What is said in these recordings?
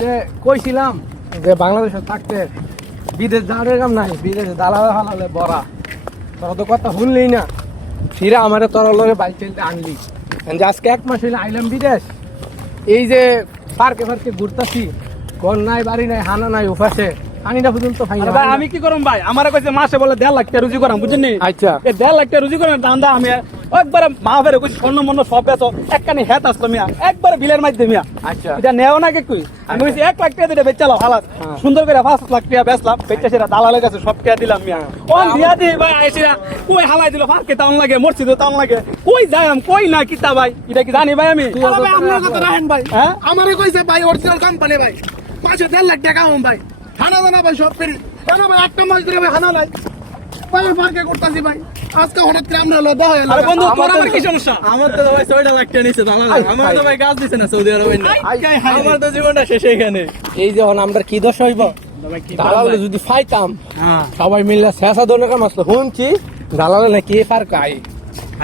যে কইছিলাম যে বাংলাদেশে থাকতে বিদেশ যাওয়ার কাম নাই, বিদেশে দালালে হালালে বড়া, তোরা তো কথা শুনলেই না। ফিরে আমার তোরা লগে বাইক চাইতে আনলি, যে আজকে 1 মাস হইলে আইলাম বিদেশ। এই যে পার্কে পার্কে ঘুরতাছি, ঘর নাই বাড়ি নাই হানা নাই উপাসে পানিটা পর্যন্ত খাই না। ভাই আমি কি করম ভাই, আমারে কইছে মাসে বলে 1.5 লাখ টাকা রুজি করাম, বুঝছেন নি? আচ্ছা এই 1.5 লাখ টাকা রুজি করাম দান্দা আমি একবারে মা ফেরে কইছি স্বর্ণ মন্য সব বেচো, একখানি হেত আসলো মিয়া, একবারে বিলের মাইধ্যমে মিয়া। আচ্ছা এটা নেও না কে কই, আমি কইছি 1 লাখ টাকা দিতে বেচালাম হালাত, সুন্দর করে 5 লাখ টাকা বেচলাম, বেচা সেরা দালালের কাছে সব টাকা দিলাম মিয়া। কোন দিয়া দি ভাই আইছিরা কই হালাই দিল, ফারকে টাউন লাগে, মসজিদে টাউন লাগে, কই যাইম কই না কিতা ভাই, এটা কি জানি ভাই আমি? ভাই আপনার কথা রাখেন ভাই, হ্যাঁ আমারে কইছে ভাই অরিজিনাল কোম্পানি ভাই, মাসে 1.5 লাখ টাকা হম ভাই, খানা দানা ভাই সব ফ্রি। কেন ভাই একটা মাস ধরে ভাই খানা নাই ভাই, পার্কে করতেছি ভাই, আজকে হঠাৎ করে আমরা লদা হয়ে আরে বন্ধু তোর আমার কি সমস্যা? আমার তো ভাই 6 লাখ টাকা নিছে দালাল, আমার তো ভাই কাজ দিছে না সৌদি আরবে না, আমার তো জীবনটা শেষ এখানে। এই যে আমরা কি দোষ হইব, দালালে যদি ফাইতাম সবাই মিললে শেষা দোনে কাম আসলো, শুনছি দালালে নাকি এফার কাই।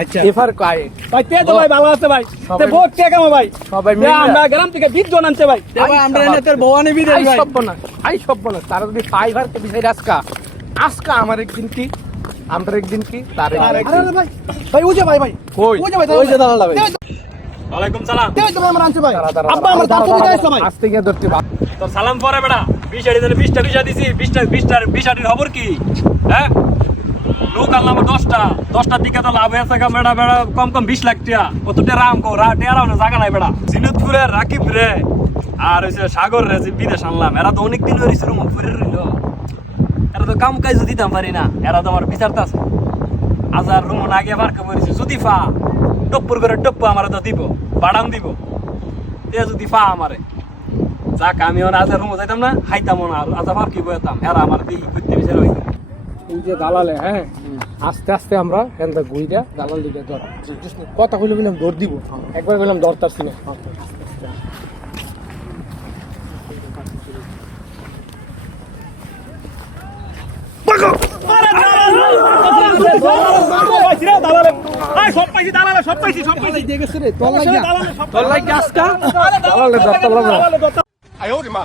আচ্ছা এফার কাই ভাই তে তো ভাই ভালো আছে ভাই, তে সবাই- বহুত টাকা কামা ভাই, সবাই তে মিলে আমরা গ্রাম থেকে 20 জন আনছে ভাই। ভাই আমরা এনে তোর বউয়ানি বিদেশ আই ভাই। সব না, আই সব না, তারা যদি ফাইভার কে বিষয় আজকা আজকা আমার একদিন কি আমরা একদিন কি তার একদিন আরে ভাই ভাই ওই যে ভাই ভাই কই ওই যে ভাই ওই যে দালাল ভাই। ওয়ালাইকুম সালাম। দেখ তো ভাই আমরা আনছে ভাই, তারা তারা আব্বা আমার দাঁত দিয়ে আইছে ভাই। আজ থেকে ধরতে বা তো সালাম পরে বেটা 20 আড়ি দিলে 20টা ভিসা দিছি, 20 আড়ির খবর কি? হ্যাঁ লোক আনলাম 10টার দিকে তো লাভ হয়েছে গা বেটা, বেটা কম কম 20 লাখ টাকা, কতটা রাম কো টেরাও না জায়গা নাই বেটা। জিনুদপুরের রাকিব রে আর হইছে সাগর রে যে বিদেশ আনলাম, এরা তো অনেক দিন হইছে রুম ফুরে রইল, এরা তো কাম কাজ দিতাম পারি না, এরা তো আমার বিচারতে আছে। আজার রুম আগে পার্কে পড়েছে, যদি ফা টপ্পুর করে টপ্পু আমার তো দিব, বাড়ান দিব, তে যদি ফা আমারে যাক আমি আজার রুম যাইতাম না, খাইতাম না, আর আজা পার্কে বইতাম, এরা আমার দিকে ঘুরতে বিচার হইতো। এই যে দালালে হ্যাঁ আস্তে আস্তে আমরা এখানটা ঘুরিয়া দালাল দিকে ধর কথা কইলে বললাম দৌড় দিব, একবার বললাম দরতারছি না। সব পাইছি দালালে, সব পাইছি, সব পাইছি। তোর লাগে আজকা দালালে ধরতাম না।